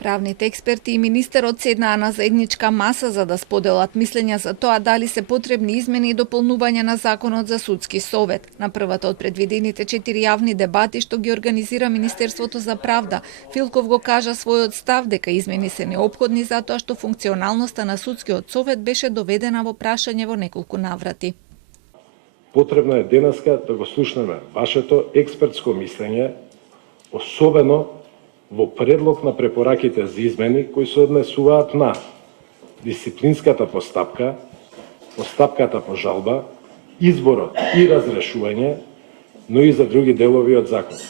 Правните експерти и министерот седнаа на заедничка маса за да споделат мислења за тоа дали се потребни измени и дополнување на законот за судски совет. На првата од предвидените 4 јавни дебати што ги организира Министерството за правда, Филков го кажа својот став дека измени се неопходни затоа што функционалноста на судскиот совет беше доведена во прашање во неколку наврати. Потребно е денеска да го слушнеме вашето експертско мислење, особено во предлог на препораките за измени кои се однесуваат на дисциплинската постапка, постапката по жалба, изборот и разрешување, но и за други делови од законот.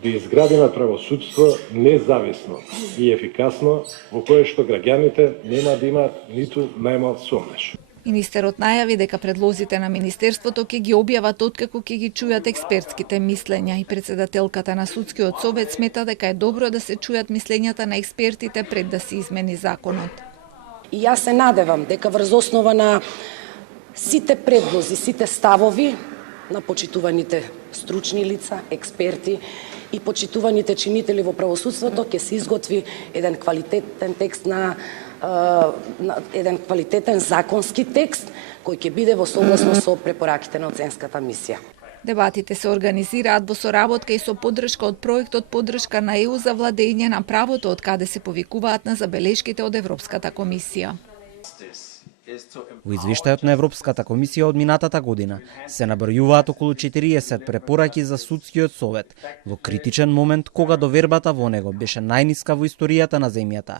Да изградиме правосудство независно и ефикасно во кое што граѓаните нема да имаат ниту најмал сомнеш. Министерот најави дека предлозите на Министерството ќе ги објават откако ќе ги чујат експертските мислења и председателката на Судскиот совет смета дека е добро да се чујат мислењата на експертите пред да се измени законот. И јас се надевам дека врз основа на сите предлози, сите ставови на почитуваните стручни лица, експерти и почитуваните чинители во правосудството ќе се изготви еден квалитетен текст еден квалитетен законски текст кој ќе биде во согласност со препораките на оценската мисија. Дебатите се организираат во соработка и со поддршка од проектот Поддршка на ЕУ за владење на правото, од каде се повикуваат на забелешките од Европската комисија. Во извештајот на Европската комисија од минатата година се набројуваат околу 40 препораки за судскиот совет во критичен момент кога довербата во него беше најниска во историјата на земјата.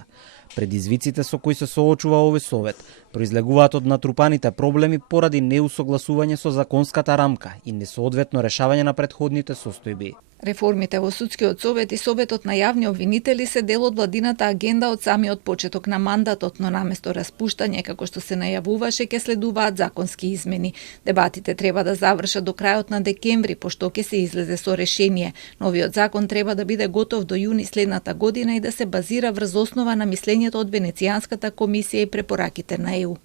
Предизвиците со кои се соочува овој совет произлегуваат од натрупаните проблеми поради неусогласување со законската рамка и несоодветно решавање на претходните состојби. Реформите во Судскиот совет и Советот на јавни обвинители се дел од владината агенда од самиот почеток на мандатот, но наместо распуштање како што се најавуваше ќе следуваат законски измени. Дебатите треба да завршат до крајот на декември, пошто ќе се излезе со решение. Новиот закон треба да биде готов до јуни следната година и да се базира врз основа на мислењето од Венецијанската комисија и препораките на ЕУ.